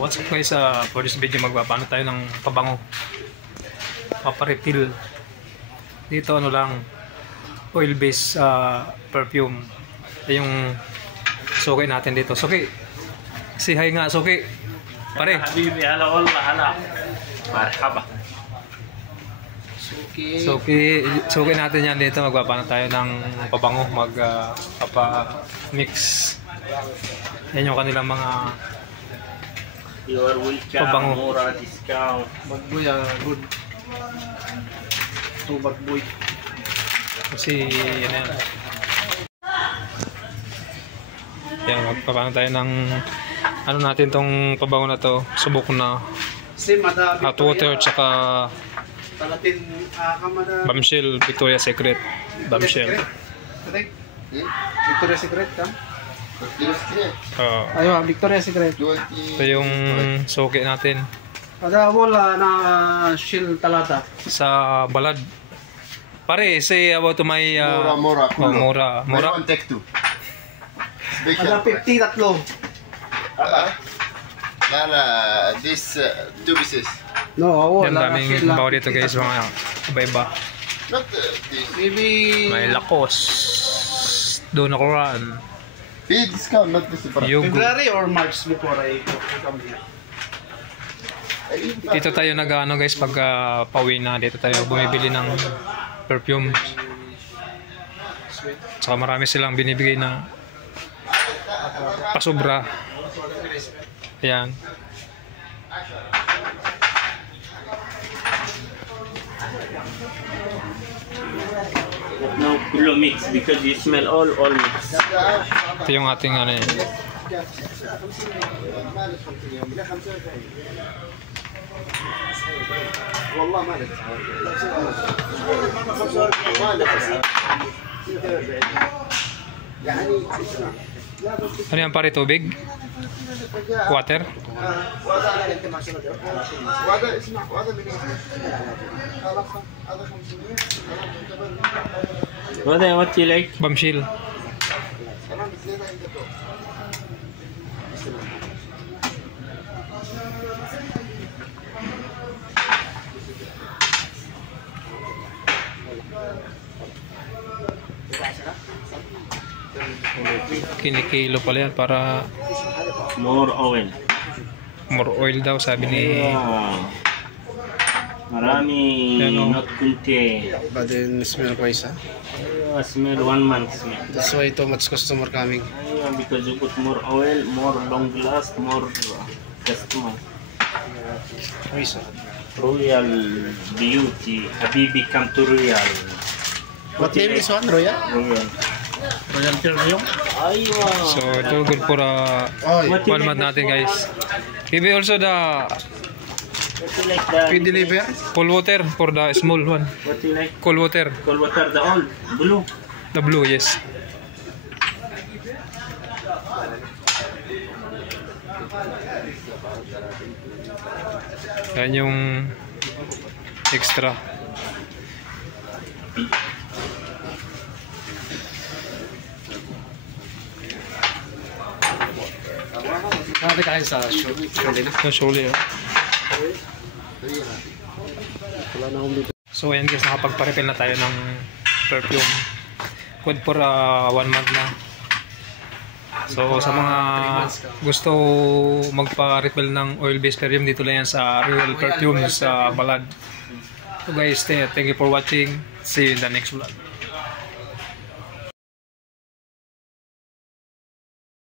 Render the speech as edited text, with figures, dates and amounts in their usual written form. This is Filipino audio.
What's up guys, for this video magpapaano tayo ng pabango, paparefill dito. Ano lang, oil based perfume. Yung suki natin dito. Suki, say hi nga Suki pare. Habibi, hala wallah, hala marhaba. Suki natin yan dito. Magpapaano tayo ng pabango, mix. Yan yung kanilang mga Your welcome, pabango. mura discount. Bagboy, good. Ito bagboy. Kasi yan yan. Yan, magpapaano tayo ng ano natin tong pabango na to. Subok na Same, hot water tsaka Talatin, kamada. Bombshell Victoria's Secret. Bombshell. Correct? Victoria's Secret ka? Uh, Ayun, Victoria's Secret. ito yung suki natin Ada wala na shield talata. sa balad. Pare, say about to my Mura. Mura. Buy one, take two. Ada 50 tatlo. Lala, this two pieces. No, Yan, wala na daming shield. bawa dito guys, mga iba-iba. Not this. Maybe May lakos, doon ako ran, Pay discount, not this. yugo. February or March before I come here. Dito tayo nag-ano guys, pag pauwi na, dito tayo bumibili ng perfume. Saka marami silang binibigay na pasobra. Ayan. No, full mix because you smell all mix. Ito yung ating ano eh. Ano yan pare, tubig? Water? What you like? Bombshell. Kinikilo pala yan para More oil. more oil daw, sabi ni Yeah. Marami, Ano? not kunti. But then smell price, ha? Smell 1 month smell. That's why too much customer coming. Because you put more oil, more long last, more customer. Price, ha? Royal beauty. Habibi, come to Royal. What name is one, Royal? Royal. Royal Perfume? Aywa. so ito good for Oy, What you 1 month like natin this guys. Give me also the What you like the? we deliver? cold water for the small one. What you like? Cold water, Cold water, the old blue. the blue, yes. Yan yung extra. Sabi tayo sa show. Show din, ha? Usually, Wala na akong dito. So ayan guys, nakapagpa-refill na tayo ng perfume. Good for 1 month na. So sa mga gusto magpa-refill ng oil-based perfume, dito lang yan sa Royal Perfume sa Balad. So guys, thank you for watching. See you in the next vlog.